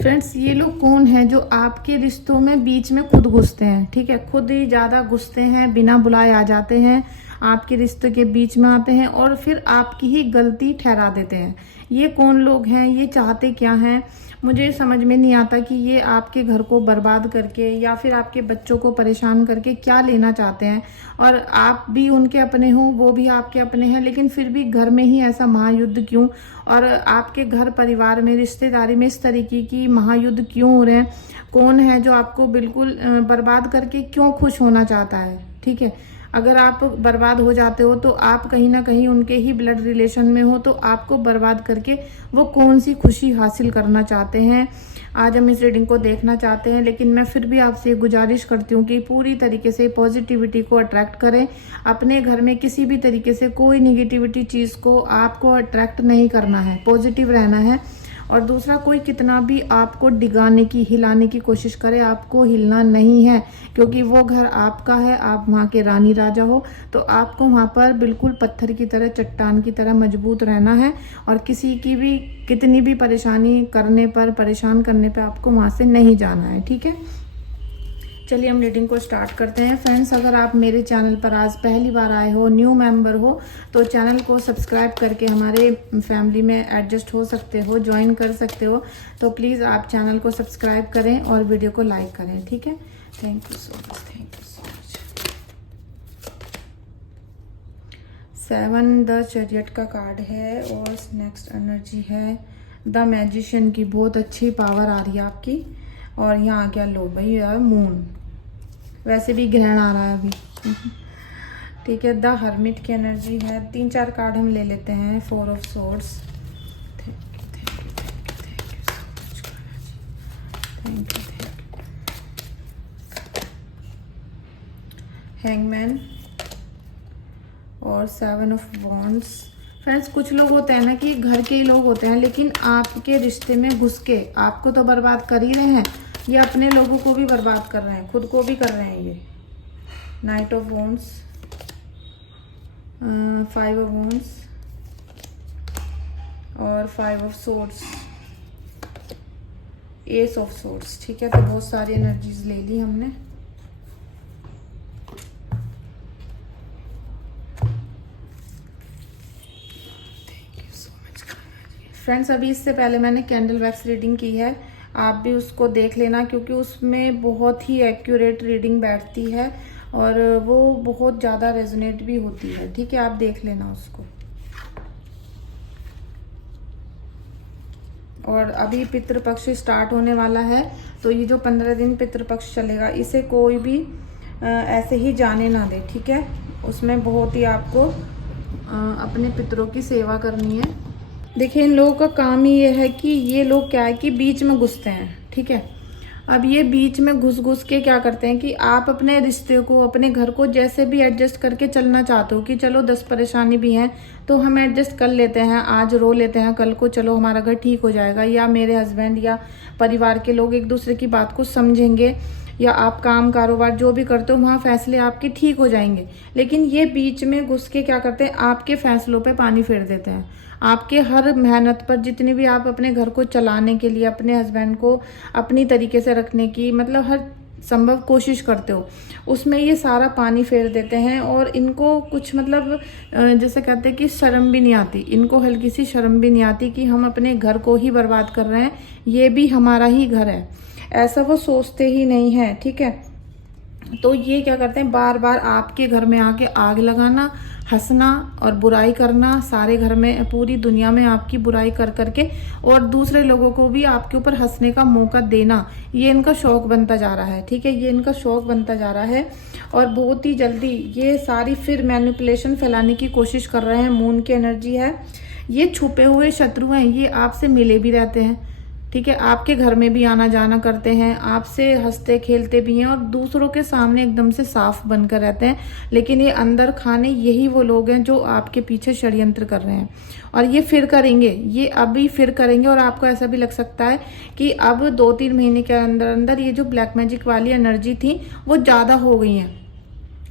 Friends, ये लोग कौन है जो आपके रिश्तों में बीच में खुद घुसते हैं? ठीक है, खुद ही ज़्यादा घुसते हैं, बिना बुलाए आ जाते हैं, आपके रिश्ते के बीच में आते हैं और फिर आपकी ही गलती ठहरा देते हैं। ये कौन लोग हैं? ये चाहते क्या हैं? मुझे समझ में नहीं आता कि ये आपके घर को बर्बाद करके या फिर आपके बच्चों को परेशान करके क्या लेना चाहते हैं। और आप भी उनके अपने हो, वो भी आपके अपने हैं, लेकिन फिर भी घर में ही ऐसा महायुद्ध क्यों? और आपके घर परिवार में, रिश्तेदारी में इस तरीके की महायुद्ध क्यों हो रहे हैं? कौन है जो आपको बिल्कुल बर्बाद करके क्यों खुश होना चाहता है? ठीक है, अगर आप बर्बाद हो जाते हो तो आप कहीं ना कहीं उनके ही ब्लड रिलेशन में हो, तो आपको बर्बाद करके वो कौन सी खुशी हासिल करना चाहते हैं? आज हम इस रीडिंग को देखना चाहते हैं, लेकिन मैं फिर भी आपसे गुजारिश करती हूँ कि पूरी तरीके से पॉजिटिविटी को अट्रैक्ट करें। अपने घर में किसी भी तरीके से कोई निगेटिविटी चीज़ को आपको अट्रैक्ट नहीं करना है, पॉजिटिव रहना है। और दूसरा, कोई कितना भी आपको डिगाने की, हिलाने की कोशिश करे, आपको हिलना नहीं है, क्योंकि वो घर आपका है, आप वहाँ के रानी राजा हो। तो आपको वहाँ पर बिल्कुल पत्थर की तरह, चट्टान की तरह मजबूत रहना है और किसी की भी कितनी भी परेशानी करने पर, परेशान करने पर आपको वहाँ से नहीं जाना है। ठीक है, चलिए हम रीडिंग को स्टार्ट करते हैं। फ्रेंड्स, अगर आप मेरे चैनल पर आज पहली बार आए हो, न्यू मेंबर हो, तो चैनल को सब्सक्राइब करके हमारे फैमिली में एडजस्ट हो सकते हो, ज्वाइन कर सकते हो। तो प्लीज़ आप चैनल को सब्सक्राइब करें और वीडियो को लाइक करें। ठीक है, thank you so much, thank you so much. 7 the chariot का कार्ड है और नेक्स्ट एनर्जी है द मैजिशियन की। बहुत अच्छी पावर आ रही है आपकी। और यहाँ आ गया लो भाई यार, मून। वैसे भी ग्रहण आ रहा है अभी। ठीक है, द हर्मिट की एनर्जी है। 3-4 कार्ड हम ले लेते हैं। 4 of swords. Thank you. Hangman और 7 ऑफ वॉन्ड्स। फ्रेंड्स, कुछ लोग होते हैं ना कि घर के ही लोग होते हैं, लेकिन आपके रिश्ते में घुस के आपको तो बर्बाद कर ही रहे हैं, ये अपने लोगों को भी बर्बाद कर रहे हैं, खुद को भी कर रहे हैं ये। Night of wands, 5 of wands और 5 of swords, S of swords. ठीक है, तो बहुत सारी एनर्जीज ले ली हमने। फ्रेंड्स, अभी इससे पहले मैंने कैंडल वैक्स रीडिंग की है, आप भी उसको देख लेना, क्योंकि उसमें बहुत ही एक्यूरेट रीडिंग बैठती है और वो बहुत ज़्यादा रेजोनेट भी होती है। ठीक है, आप देख लेना उसको। और अभी पितृपक्ष स्टार्ट होने वाला है, तो ये जो 15 दिन पितृपक्ष चलेगा, इसे कोई भी ऐसे ही जाने ना दे। ठीक है, उसमें बहुत ही आपको अपने पितरों की सेवा करनी है। देखिए, इन लोगों का काम ही ये है कि ये लोग क्या है कि बीच में घुसते हैं। ठीक है, अब ये बीच में घुस घुस के क्या करते हैं कि आप अपने रिश्ते को, अपने घर को जैसे भी एडजस्ट करके चलना चाहते हो कि चलो 10 परेशानी भी हैं तो हम एडजस्ट कर लेते हैं, आज रो लेते हैं, कल को चलो हमारा घर ठीक हो जाएगा, या मेरे हस्बैंड या परिवार के लोग एक दूसरे की बात को समझेंगे, या आप काम कारोबार जो भी करते हो वहाँ फैसले आपके ठीक हो जाएंगे। लेकिन ये बीच में घुस के क्या करते हैं, आपके फैसलों पे पानी फेर देते हैं। आपके हर मेहनत पर, जितनी भी आप अपने घर को चलाने के लिए, अपने हस्बैंड को अपनी तरीके से रखने की, मतलब हर संभव कोशिश करते हो, उसमें ये सारा पानी फेर देते हैं। और इनको कुछ मतलब जैसे कहते हैं कि शर्म भी नहीं आती, इनको हल्की सी शर्म भी नहीं आती कि हम अपने घर को ही बर्बाद कर रहे हैं, ये भी हमारा ही घर है, ऐसा वो सोचते ही नहीं है। ठीक है, तो ये क्या करते हैं, बार बार आपके घर में आके आग लगाना, हंसना और बुराई करना, सारे घर में, पूरी दुनिया में आपकी बुराई कर करके, और दूसरे लोगों को भी आपके ऊपर हंसने का मौका देना, ये इनका शौक बनता जा रहा है। ठीक है, ये इनका शौक बनता जा रहा है और बहुत ही जल्दी ये सारी फिर मैनिपुलेशन फैलाने की कोशिश कर रहे हैं। मून की एनर्जी है, ये छुपे हुए शत्रु हैं, ये आपसे मिले भी रहते हैं। ठीक है, आपके घर में भी आना जाना करते हैं, आपसे हंसते खेलते भी हैं और दूसरों के सामने एकदम से साफ बनकर रहते हैं, लेकिन ये अंदर खाने यही वो लोग हैं जो आपके पीछे षड्यंत्र कर रहे हैं। और ये फिर करेंगे, ये अभी फिर करेंगे। और आपको ऐसा भी लग सकता है कि अब 2-3 महीने के अंदर अंदर ये जो ब्लैक मैजिक वाली एनर्जी थी वो ज़्यादा हो गई है,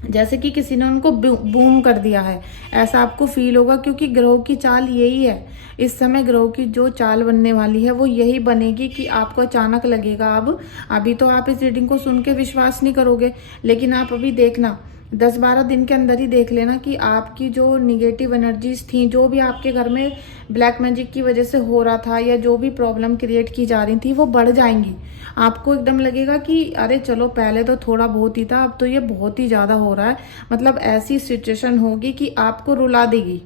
जैसे कि किसी ने उनको बूम कर दिया है, ऐसा आपको फील होगा, क्योंकि ग्रहों की चाल यही है। इस समय ग्रहों की जो चाल बनने वाली है वो यही बनेगी कि आपको अचानक लगेगा। अब अभी तो आप इस रीडिंग को सुन के विश्वास नहीं करोगे, लेकिन आप अभी देखना 10-12 दिन के अंदर ही देख लेना कि आपकी जो निगेटिव एनर्जीज थी, जो भी आपके घर में ब्लैक मैजिक की वजह से हो रहा था या जो भी प्रॉब्लम क्रिएट की जा रही थी, वो बढ़ जाएंगी। आपको एकदम लगेगा कि अरे चलो पहले तो थोड़ा बहुत ही था, अब तो ये बहुत ही ज़्यादा हो रहा है। मतलब ऐसी सिचुएशन होगी कि आपको रुला देगी।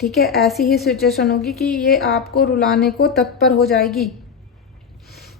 ठीक है, ऐसी ही सिचुएशन होगी कि ये आपको रुलाने को तत्पर हो जाएगी।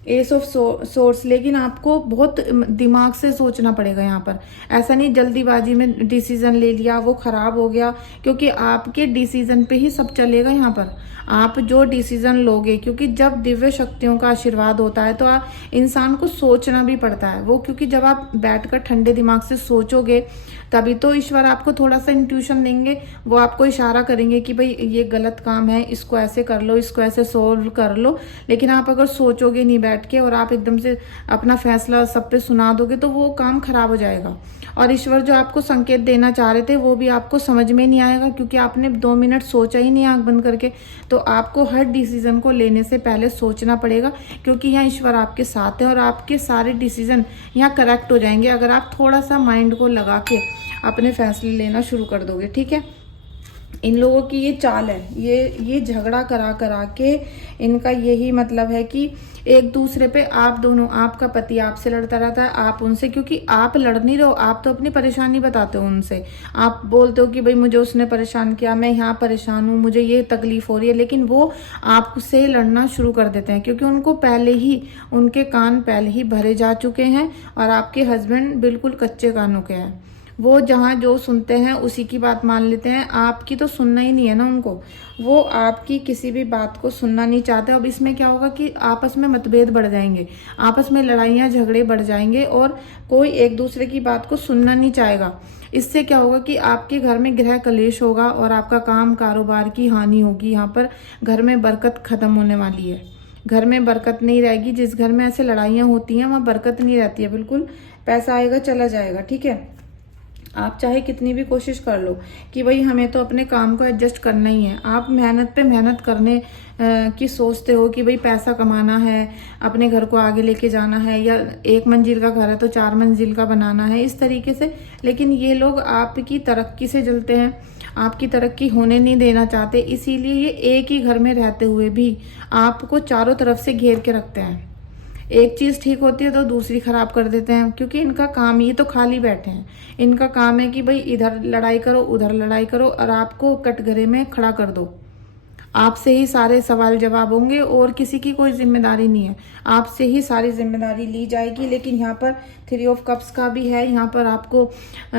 एस ऑफ सोर्स, लेकिन आपको बहुत दिमाग से सोचना पड़ेगा यहाँ पर। ऐसा नहीं जल्दीबाजी में डिसीजन ले लिया वो खराब हो गया, क्योंकि आपके डिसीजन पे ही सब चलेगा यहाँ पर। आप जो डिसीजन लोगे, क्योंकि जब दिव्य शक्तियों का आशीर्वाद होता है तो इंसान को सोचना भी पड़ता है वो, क्योंकि जब आप बैठकर ठंडे दिमाग से सोचोगे तभी तो ईश्वर आपको थोड़ा सा इंट्यूशन देंगे। वो आपको इशारा करेंगे कि भाई ये गलत काम है, इसको ऐसे कर लो, इसको ऐसे सोल्व कर लो। लेकिन आप अगर सोचोगे नहीं बैठ के और आप एकदम से अपना फैसला सब पे सुना दोगे तो वो काम खराब हो जाएगा। और ईश्वर जो आपको संकेत देना चाह रहे थे वो भी आपको समझ में नहीं आएगा, क्योंकि आपने 2 मिनट सोचा ही नहीं आंख बंद करके। तो आपको हर डिसीजन को लेने से पहले सोचना पड़ेगा, क्योंकि यहाँ ईश्वर आपके साथ है और आपके सारे डिसीजन यहाँ करेक्ट हो जाएंगे अगर आप थोड़ा सा माइंड को लगा के अपने फैसले लेना शुरू कर दोगे। ठीक है, इन लोगों की ये चाल है, ये झगड़ा करा करा के इनका यही मतलब है कि एक दूसरे पे आप दोनों, आपका पति आपसे लड़ता रहता है, आप उनसे, क्योंकि आप लड़ नहीं रहे हो, आप तो अपनी परेशानी बताते हो उनसे। आप बोलते हो कि भाई मुझे उसने परेशान किया, मैं यहाँ परेशान हूँ, मुझे ये तकलीफ हो रही है, लेकिन वो आपसे लड़ना शुरू कर देते हैं, क्योंकि उनको पहले ही, उनके कान पहले ही भरे जा चुके हैं और आपके हस्बैंड बिल्कुल कच्चे कानों के हैं। वो जहाँ जो सुनते हैं उसी की बात मान लेते हैं, आपकी तो सुनना ही नहीं है ना उनको। वो आपकी किसी भी बात को सुनना नहीं चाहते। अब इसमें क्या होगा कि आपस में मतभेद बढ़ जाएंगे, आपस में लड़ाइयाँ झगड़े बढ़ जाएंगे और कोई एक दूसरे की बात को सुनना नहीं चाहेगा। इससे क्या होगा कि आपके घर में गृह कलेश होगा और आपका काम कारोबार की हानि होगी। यहाँ पर घर में बरकत खत्म होने वाली है, घर में बरकत नहीं रहेगी। जिस घर में ऐसे लड़ाइयाँ होती हैं वहाँ बरकत नहीं रहती है, बिल्कुल पैसा आएगा चला जाएगा। ठीक है, आप चाहे कितनी भी कोशिश कर लो कि भाई हमें तो अपने काम को एडजस्ट करना ही है, आप मेहनत पे मेहनत करने की सोचते हो कि भाई पैसा कमाना है, अपने घर को आगे लेके जाना है, या 1 मंजिल का घर है तो 4 मंजिल का बनाना है, इस तरीके से। लेकिन ये लोग आपकी तरक्की से जलते हैं, आपकी तरक्की होने नहीं देना चाहते, इसीलिए ये एक ही घर में रहते हुए भी आपको चारों तरफ से घेर के रखते हैं। एक चीज ठीक होती है तो दूसरी खराब कर देते हैं, क्योंकि इनका काम, ये तो खाली बैठे हैं, इनका काम है कि भाई इधर लड़ाई करो उधर लड़ाई करो और आपको कटघरे में खड़ा कर दो। आपसे ही सारे सवाल जवाब होंगे और किसी की कोई जिम्मेदारी नहीं है, आपसे ही सारी जिम्मेदारी ली जाएगी। लेकिन यहाँ पर 3 ऑफ कप्स का भी है, यहाँ पर आपको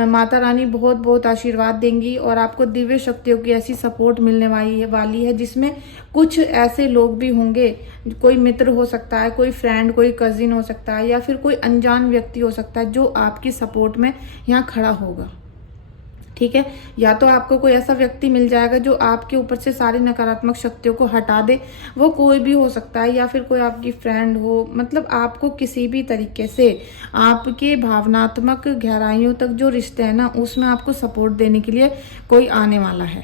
माता रानी बहुत बहुत आशीर्वाद देंगी और आपको दिव्य शक्तियों की ऐसी सपोर्ट मिलने वाली है, जिसमें कुछ ऐसे लोग भी होंगे, कोई मित्र हो सकता है, कोई फ्रेंड, कोई कजिन हो सकता है, या फिर कोई अनजान व्यक्ति हो सकता है जो आपकी सपोर्ट में यहाँ खड़ा होगा। ठीक है, या तो आपको कोई ऐसा व्यक्ति मिल जाएगा जो आपके ऊपर से सारी नकारात्मक शक्तियों को हटा दे, वो कोई भी हो सकता है, या फिर कोई आपकी फ्रेंड हो। मतलब आपको किसी भी तरीके से आपके भावनात्मक गहराइयों तक जो रिश्ते हैं ना, उसमें आपको सपोर्ट देने के लिए कोई आने वाला है।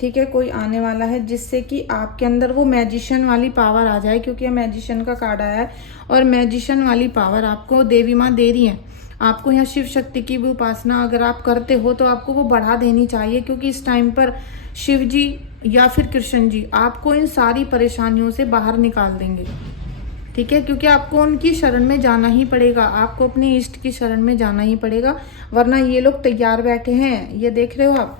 ठीक है, कोई आने वाला है जिससे कि आपके अंदर वो मैजिशियन वाली पावर आ जाए, क्योंकि मैजिशियन का कार्ड आया है और मैजिशियन वाली पावर आपको देवी माँ दे रही है। आपको यहाँ शिव शक्ति की भी उपासना अगर आप करते हो तो आपको वो बढ़ा देनी चाहिए, क्योंकि इस टाइम पर शिव जी या फिर कृष्ण जी आपको इन सारी परेशानियों से बाहर निकाल देंगे। ठीक है, क्योंकि आपको उनकी शरण में जाना ही पड़ेगा, आपको अपने इष्ट की शरण में जाना ही पड़ेगा, वरना ये लोग तैयार बैठे हैं। ये देख रहे हो आप,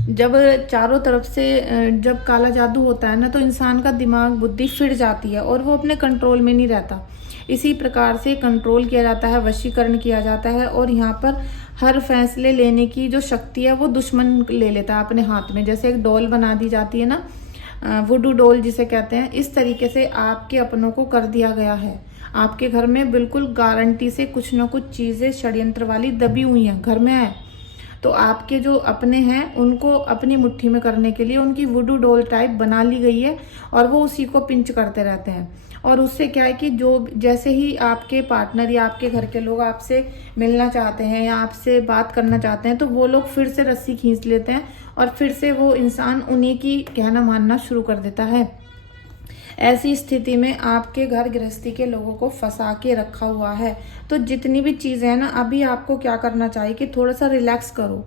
जब चारों तरफ से जब काला जादू होता है ना, तो इंसान का दिमाग बुद्धि फिर जाती है और वो अपने कंट्रोल में नहीं रहता। इसी प्रकार से कंट्रोल किया जाता है, वशीकरण किया जाता है, और यहाँ पर हर फैसले लेने की जो शक्ति है वो दुश्मन ले लेता है अपने हाथ में। जैसे एक डॉल बना दी जाती है ना, वुडू डॉल जिसे कहते हैं, इस तरीके से आपके अपनों को कर दिया गया है। आपके घर में बिल्कुल गारंटी से कुछ ना कुछ चीजें षड्यंत्र वाली दबी हुई हैं, घर में है। तो आपके जो अपने हैं उनको अपनी मुट्ठी में करने के लिए उनकी वुडू डॉल टाइप बना ली गई है और वो उसी को पिंच करते रहते हैं। और उससे क्या है कि जो जैसे ही आपके पार्टनर या आपके घर के लोग आपसे मिलना चाहते हैं या आपसे बात करना चाहते हैं तो वो लोग फिर से रस्सी खींच लेते हैं और फिर से वो इंसान उन्हीं की कहना मानना शुरू कर देता है। ऐसी स्थिति में आपके घर गृहस्थी के लोगों को फंसा के रखा हुआ है। तो जितनी भी चीज़ें हैं ना, अभी आपको क्या करना चाहिए कि थोड़ा सा रिलैक्स करो,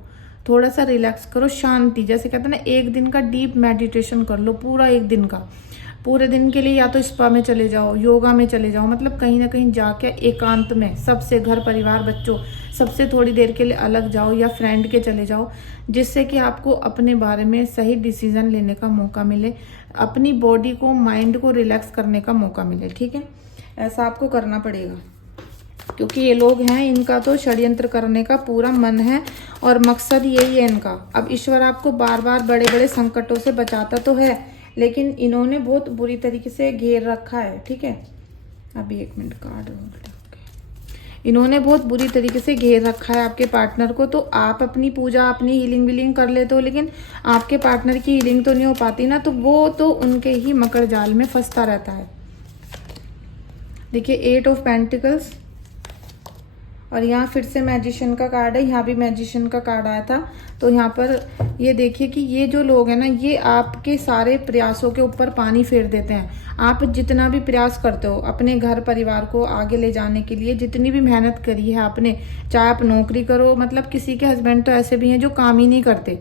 थोड़ा सा रिलैक्स करो, शांति, जैसे कहते हैं ना, एक दिन का डीप मेडिटेशन कर लो, पूरा एक दिन का, पूरे दिन के लिए या तो स्पा में चले जाओ, योगा में चले जाओ, मतलब कहीं ना कहीं जाके एकांत में सबसे, घर परिवार बच्चों सबसे थोड़ी देर के लिए अलग जाओ या फ्रेंड के चले जाओ, जिससे कि आपको अपने बारे में सही डिसीजन लेने का मौका मिले, अपनी बॉडी को, माइंड को रिलैक्स करने का मौका मिले। ठीक है, ऐसा आपको करना पड़ेगा, क्योंकि ये लोग हैं, इनका तो षड्यंत्र करने का पूरा मन है और मकसद यही है इनका। अब ईश्वर आपको बार बार बड़े बड़े संकटों से बचाता तो है, लेकिन इन्होंने बहुत बुरी तरीके से घेर रखा है। ठीक है, अभी 1 मिनट कार्ड, इन्होंने बहुत बुरी तरीके से घेर रखा है आपके पार्टनर को। तो आप अपनी पूजा, अपनी हीलिंग विलिंग कर लेते हो, लेकिन आपके पार्टनर की हीलिंग तो नहीं हो पाती ना, तो वो तो उनके ही मकड़ जाल में फंसता रहता है। देखिए 8 ऑफ पेंटिकल्स, और यहाँ फिर से मैजिशियन का कार्ड है, यहाँ भी मैजिशियन का कार्ड आया था। तो यहाँ पर ये देखिए कि ये जो लोग हैं ना, ये आपके सारे प्रयासों के ऊपर पानी फेर देते हैं। आप जितना भी प्रयास करते हो अपने घर परिवार को आगे ले जाने के लिए, जितनी भी मेहनत करी है आपने, चाहे आप नौकरी करो, मतलब किसी के हस्बैंड तो ऐसे भी हैं जो काम ही नहीं करते,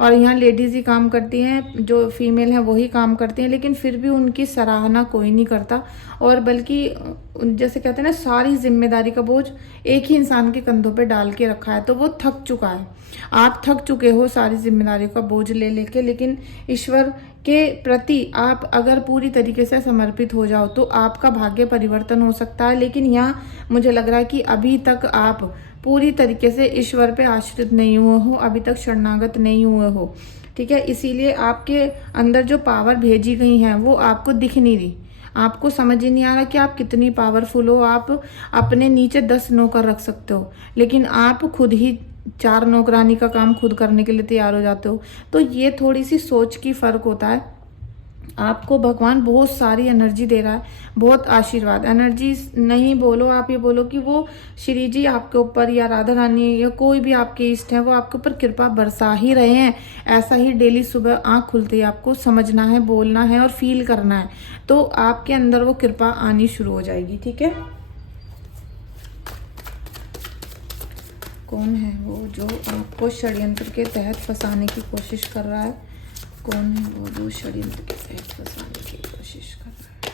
और यहाँ लेडीज़ ही काम करती हैं, जो फीमेल हैं वही काम करती हैं, लेकिन फिर भी उनकी सराहना कोई नहीं करता। और बल्कि जैसे कहते हैं ना, सारी जिम्मेदारी का बोझ एक ही इंसान के कंधों पे डाल के रखा है, तो वो थक चुका है। आप थक चुके हो सारी जिम्मेदारी का बोझ ले लेके, लेकिन ईश्वर के प्रति आप अगर पूरी तरीके से समर्पित हो जाओ तो आपका भाग्य परिवर्तन हो सकता है। लेकिन यहाँ मुझे लग रहा है कि अभी तक आप पूरी तरीके से ईश्वर पे आश्रित नहीं हुए हो, अभी तक शरणागत नहीं हुए हो। ठीक है, इसीलिए आपके अंदर जो पावर भेजी गई हैं वो आपको दिख नहीं रही, आपको समझ ही नहीं आ रहा कि आप कितनी पावरफुल हो। आप अपने नीचे 10 नौकर रख सकते हो, लेकिन आप खुद ही 4 नौकरानी का काम खुद करने के लिए तैयार हो जाते हो। तो ये थोड़ी सी सोच की फर्क होता है। आपको भगवान बहुत सारी एनर्जी दे रहा है, बहुत आशीर्वाद। एनर्जी नहीं बोलो, आप ये बोलो कि वो श्री जी आपके ऊपर, या राधा रानी, या कोई भी आपके इष्ट है, वो आपके ऊपर कृपा बरसा ही रहे हैं। ऐसा ही डेली सुबह आंख खुलते ही आपको समझना है, बोलना है और फील करना है, तो आपके अंदर वो कृपा आनी शुरू हो जाएगी। ठीक है, कौन है वो जो आपको षड्यंत्र के तहत फंसाने की कोशिश कर रहा है? कौन है वो जो षड्यंत्र के तहत फंसाने की कोशिश कर रहा है?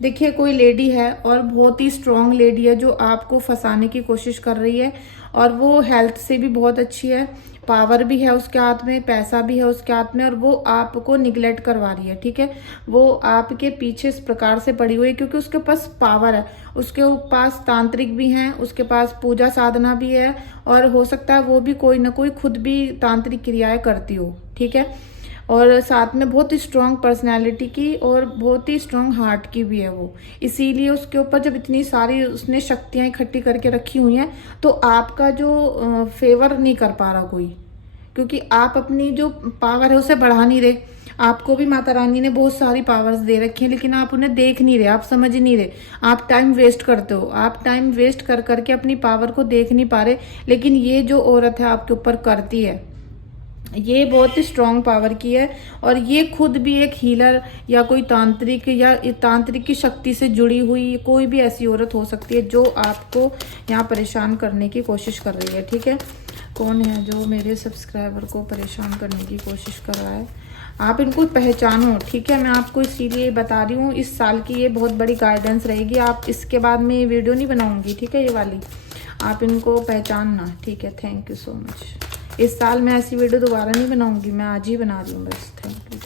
देखिए कोई लेडी है, और बहुत ही स्ट्रांग लेडी है, जो आपको फंसाने की कोशिश कर रही है। और वो हेल्थ से भी बहुत अच्छी है, पावर भी है उसके हाथ में, पैसा भी है उसके हाथ में, और वो आपको निगलेक्ट करवा रही है। ठीक है, वो आपके पीछे इस प्रकार से पड़ी हुई है क्योंकि उसके पास पावर है, उसके पास तांत्रिक भी हैं, उसके पास पूजा साधना भी है, और हो सकता है वो भी कोई ना कोई खुद भी तांत्रिक क्रियाएं करती हो। ठीक है, और साथ में बहुत ही स्ट्रांग पर्सनैलिटी की और बहुत ही स्ट्रांग हार्ट की भी है वो। इसीलिए उसके ऊपर जब इतनी सारी उसने शक्तियां इकट्ठी करके रखी हुई हैं, तो आपका जो फेवर नहीं कर पा रहा कोई, क्योंकि आप अपनी जो पावर है उसे बढ़ा नहीं रहे। आपको भी माता रानी ने बहुत सारी पावर्स दे रखी हैं, लेकिन आप उन्हें देख नहीं रहे, आप समझ नहीं रहे, आप टाइम वेस्ट करते हो। आप टाइम वेस्ट कर करके अपनी पावर को देख नहीं पा रहे। लेकिन ये जो औरत है आपके ऊपर करती है, ये बहुत ही स्ट्रॉन्ग पावर की है, और ये खुद भी एक हीलर या कोई तांत्रिक या तांत्रिक की शक्ति से जुड़ी हुई कोई भी ऐसी औरत हो सकती है जो आपको यहाँ परेशान करने की कोशिश कर रही है। ठीक है, कौन है जो मेरे सब्सक्राइबर को परेशान करने की कोशिश कर रहा है? आप इनको पहचानो। ठीक है, मैं आपको इसीलिए बता रही हूँ, इस साल की ये बहुत बड़ी गाइडेंस रहेगी। आप इसके बाद में ये वीडियो नहीं बनाऊंगी, ठीक है, ये वाली, आप इनको पहचानना। ठीक है, थैंक यू सो मच। इस साल मैं ऐसी वीडियो दोबारा नहीं बनाऊंगी, मैं आज ही बना रही हूँ बस। Thank you.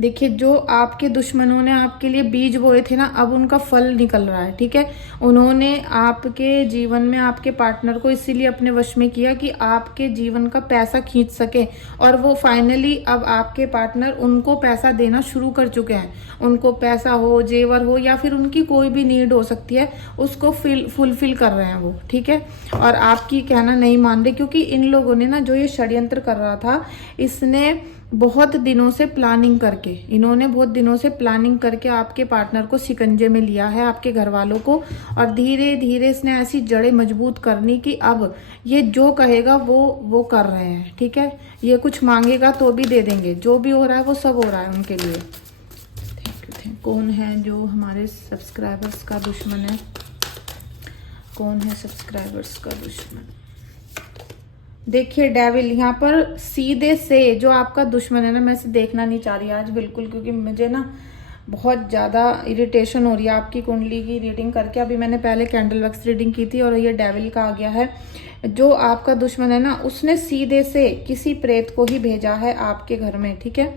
देखिए, जो आपके दुश्मनों ने आपके लिए बीज बोए थे ना, अब उनका फल निकल रहा है, ठीक है। उन्होंने आपके जीवन में आपके पार्टनर को इसीलिए अपने वश में किया कि आपके जीवन का पैसा खींच सके, और वो फाइनली अब आपके पार्टनर उनको पैसा देना शुरू कर चुके हैं। उनको पैसा हो, जेवर हो, या फिर उनकी कोई भी नीड हो सकती है, उसको फुलफिल कर रहे हैं वो, ठीक है। और आपकी कहना नहीं मान रहे, क्योंकि इन लोगों ने ना, जो ये षड्यंत्र कर रहा था, इसने बहुत दिनों से प्लानिंग करके, इन्होंने बहुत दिनों से प्लानिंग करके आपके पार्टनर को शिकंजे में लिया है, आपके घर वालों को। और धीरे धीरे इसने ऐसी जड़ें मजबूत करनी कि अब ये जो कहेगा वो कर रहे हैं, ठीक है। ये कुछ मांगेगा तो भी दे देंगे, जो भी हो रहा है वो सब हो रहा है उनके लिए। Thank you. कौन है जो हमारे सब्सक्राइबर्स का दुश्मन है? कौन है सब्सक्राइबर्स का दुश्मन? देखिए डेविल, यहाँ पर सीधे से जो आपका दुश्मन है ना, मैं इसे देखना नहीं चाह रही आज बिल्कुल, क्योंकि मुझे ना बहुत ज़्यादा इरिटेशन हो रही है आपकी कुंडली की रीडिंग करके। अभी मैंने पहले कैंडल वैक्स रीडिंग की थी और ये डेविल का आ गया है। जो आपका दुश्मन है ना, उसने सीधे से किसी प्रेत को ही भेजा है आपके घर में, ठीक है।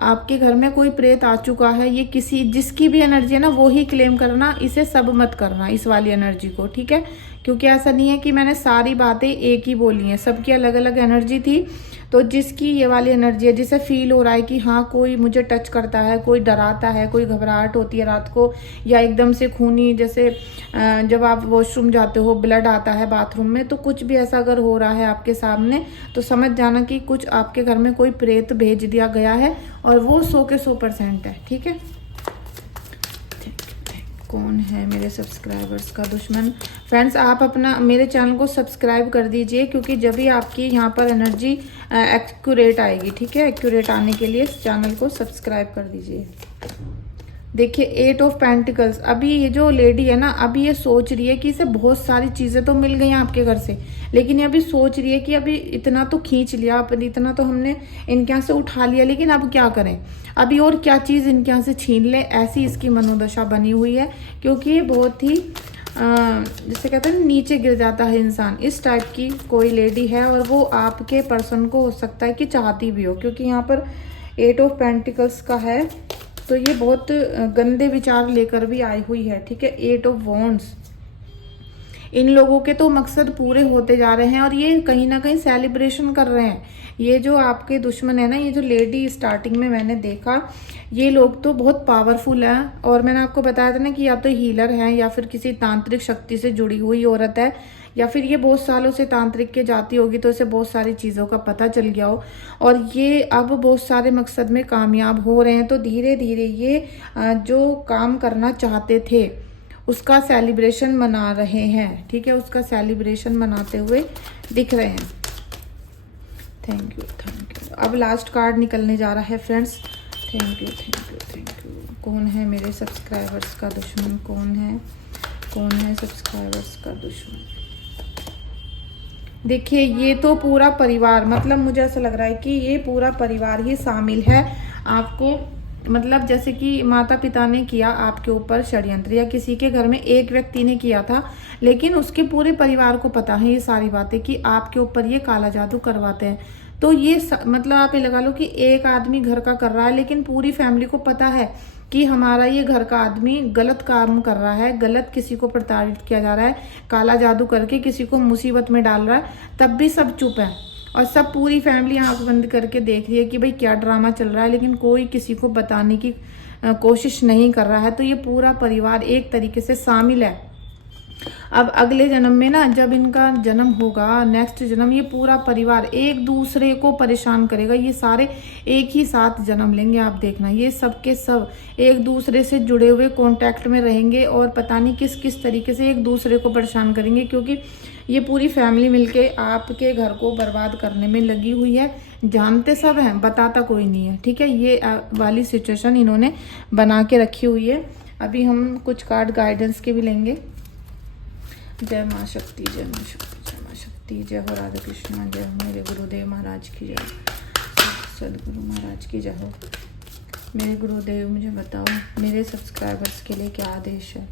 आपके घर में कोई प्रेत आ चुका है। ये किसी, जिसकी भी एनर्जी है ना, वो ही क्लेम करना, इसे सब मत करना, इस वाली एनर्जी को, ठीक है। क्योंकि ऐसा नहीं है कि मैंने सारी बातें एक ही बोली हैं, सबकी अलग अलग एनर्जी थी। तो जिसकी ये वाली एनर्जी है, जिसे फील हो रहा है कि हाँ कोई मुझे टच करता है, कोई डराता है, कोई घबराहट होती है रात को, या एकदम से खूनी, जैसे जब आप वॉशरूम जाते हो ब्लड आता है बाथरूम में, तो कुछ भी ऐसा अगर हो रहा है आपके सामने, तो समझ जाना कि कुछ आपके घर में कोई प्रेत भेज दिया गया है, और वो 100 के 100% है, ठीक है। कौन है मेरे सब्सक्राइबर्स का दुश्मन? फ्रेंड्स, आप अपना मेरे चैनल को सब्सक्राइब कर दीजिए, क्योंकि जब भी आपकी यहाँ पर एनर्जी एक्यूरेट आएगी, ठीक है। एक्यूरेट आने के लिए इस चैनल को सब्सक्राइब कर दीजिए। देखिए 8 ऑफ पेंटिकल्स, अभी ये जो लेडी है ना, अभी ये सोच रही है कि इसे बहुत सारी चीज़ें तो मिल गई आपके घर से, लेकिन ये अभी सोच रही है कि अभी इतना तो खींच लिया, अपन इतना तो हमने इनके यहाँ से उठा लिया, लेकिन अब क्या करें, अभी और क्या चीज़ इनके यहाँ से छीन ले, ऐसी इसकी मनोदशा बनी हुई है। क्योंकि ये बहुत ही जिसे कहते हैं नीचे गिर जाता है इंसान, इस टाइप की कोई लेडी है, और वो आपके पर्सन को हो सकता है कि चाहती भी हो, क्योंकि यहाँ पर 8 ऑफ पेंटिकल्स का है, तो ये बहुत गंदे विचार लेकर भी आई हुई है, ठीक है। 8 ऑफ वॉन्ड्स, इन लोगों के तो मकसद पूरे होते जा रहे हैं, और ये कहीं ना कहीं सेलिब्रेशन कर रहे हैं। ये जो आपके दुश्मन है ना, ये जो लेडी स्टार्टिंग में मैंने देखा, ये लोग तो बहुत पावरफुल हैं, और मैंने आपको बताया था ना कि या तो हीलर हैं, या फिर किसी तांत्रिक शक्ति से जुड़ी हुई औरत है, या फिर ये बहुत सालों से तांत्रिक के जाती होगी, तो इसे बहुत सारी चीज़ों का पता चल गया हो, और ये अब बहुत सारे मकसद में कामयाब हो रहे हैं। तो धीरे धीरे ये जो काम करना चाहते थे उसका सेलिब्रेशन मना रहे हैं, ठीक है। उसका सेलिब्रेशन मनाते हुए दिख रहे हैं। Thank you, thank you. अब लास्ट कार्ड निकलने जा रहा है friends. Thank you, thank you, thank you. कौन है मेरे सब्सक्राइबर्स का दुश्मन? कौन है सब्सक्राइबर्स का दुश्मन? देखिए, ये तो पूरा परिवार, मतलब मुझे ऐसा लग रहा है कि ये पूरा परिवार ही शामिल है आपको, मतलब जैसे कि माता पिता ने किया आपके ऊपर षड्यंत्र, या किसी के घर में एक व्यक्ति ने किया था, लेकिन उसके पूरे परिवार को पता है ये सारी बातें कि आपके ऊपर ये काला जादू करवाते हैं। तो ये मतलब आप ये लगा लो कि एक आदमी घर का कर रहा है, लेकिन पूरी फैमिली को पता है कि हमारा ये घर का आदमी गलत काम कर रहा है, गलत किसी को प्रताड़ित किया जा रहा है, काला जादू करके किसी को मुसीबत में डाल रहा है, तब भी सब चुप है, और सब पूरी फैमिली आंख बंद करके देख रही है कि भाई क्या ड्रामा चल रहा है, लेकिन कोई किसी को बताने की कोशिश नहीं कर रहा है। तो ये पूरा परिवार एक तरीके से शामिल है। अब अगले जन्म में ना, जब इनका जन्म होगा, नेक्स्ट जन्म, ये पूरा परिवार एक दूसरे को परेशान करेगा। ये सारे एक ही साथ जन्म लेंगे, आप देखना। ये सब के सब एक दूसरे से जुड़े हुए कांटेक्ट में रहेंगे, और पता नहीं किस किस तरीके से एक दूसरे को परेशान करेंगे, क्योंकि ये पूरी फैमिली मिलके आपके घर को बर्बाद करने में लगी हुई है। जानते सब हैं, बताता कोई नहीं है, ठीक है। ये वाली सिचुएशन इन्होंने बना के रखी हुई है। अभी हम कुछ कार्ड गाइडेंस के भी लेंगे। जय माँ शक्ति, जय माँ शक्ति, जय माँ शक्ति, जय हो राधा कृष्ण, जय हो मेरे गुरुदेव महाराज की जय, सदगुरु महाराज की जय हो। मेरे गुरुदेव, मुझे बताओ मेरे सब्सक्राइबर्स के लिए क्या आदेश है?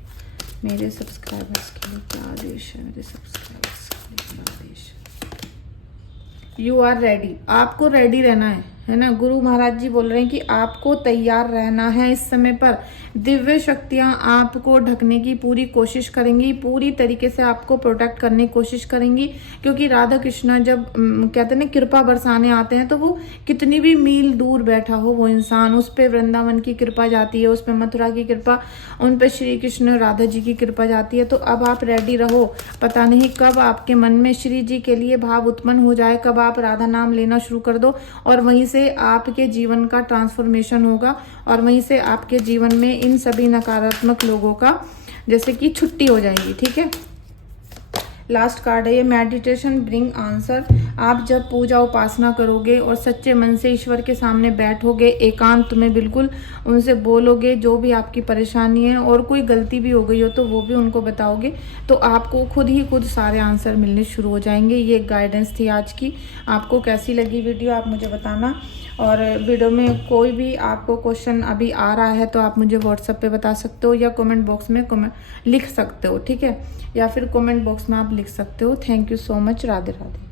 मेरे सब्सक्राइबर्स के लिए क्या आदेश है? मेरे सब्सक्राइबर्स के लिए क्या आदेश है? यू आर रेडी, आपको रेडी रहना है, है ना। गुरु महाराज जी बोल रहे हैं कि आपको तैयार रहना है। इस समय पर दिव्य शक्तियां आपको ढकने की पूरी कोशिश करेंगी, पूरी तरीके से आपको प्रोटेक्ट करने की कोशिश करेंगी, क्योंकि राधा कृष्ण जब कहते हैं ना कृपा बरसाने आते हैं, तो वो कितनी भी मील दूर बैठा हो वो इंसान, उस पे वृंदावन की कृपा जाती है, उस पे मथुरा की कृपा, उन पे श्री कृष्ण राधा जी की कृपा जाती है। तो अब आप रेडी रहो, पता नहीं कब आपके मन में श्री जी के लिए भाव उत्पन्न हो जाए, कब आप राधा नाम लेना शुरू कर दो और वहीं से आपके जीवन का ट्रांसफॉर्मेशन होगा और वहीं से आपके जीवन में इन सभी नकारात्मक लोगों का जैसे कि छुट्टी हो जाएगी। ठीक है, लास्ट कार्ड है ये, मेडिटेशन ब्रिंग आंसर। आप जब पूजा उपासना करोगे और सच्चे मन से ईश्वर के सामने बैठोगे, एकांत में बिल्कुल उनसे बोलोगे जो भी आपकी परेशानी है, और कोई गलती भी हो गई हो तो वो भी उनको बताओगे, तो आपको खुद ही खुद सारे आंसर मिलने शुरू हो जाएंगे। ये एक गाइडेंस थी आज की। आपको कैसी लगी वीडियो आप मुझे बताना, और वीडियो में कोई भी आपको क्वेश्चन अभी आ रहा है तो आप मुझे व्हाट्सएप पे बता सकते हो, या कमेंट बॉक्स में लिख सकते हो। ठीक है, या फिर कमेंट बॉक्स में आप लिख सकते हो। Thank you so much. Radhe Radhe.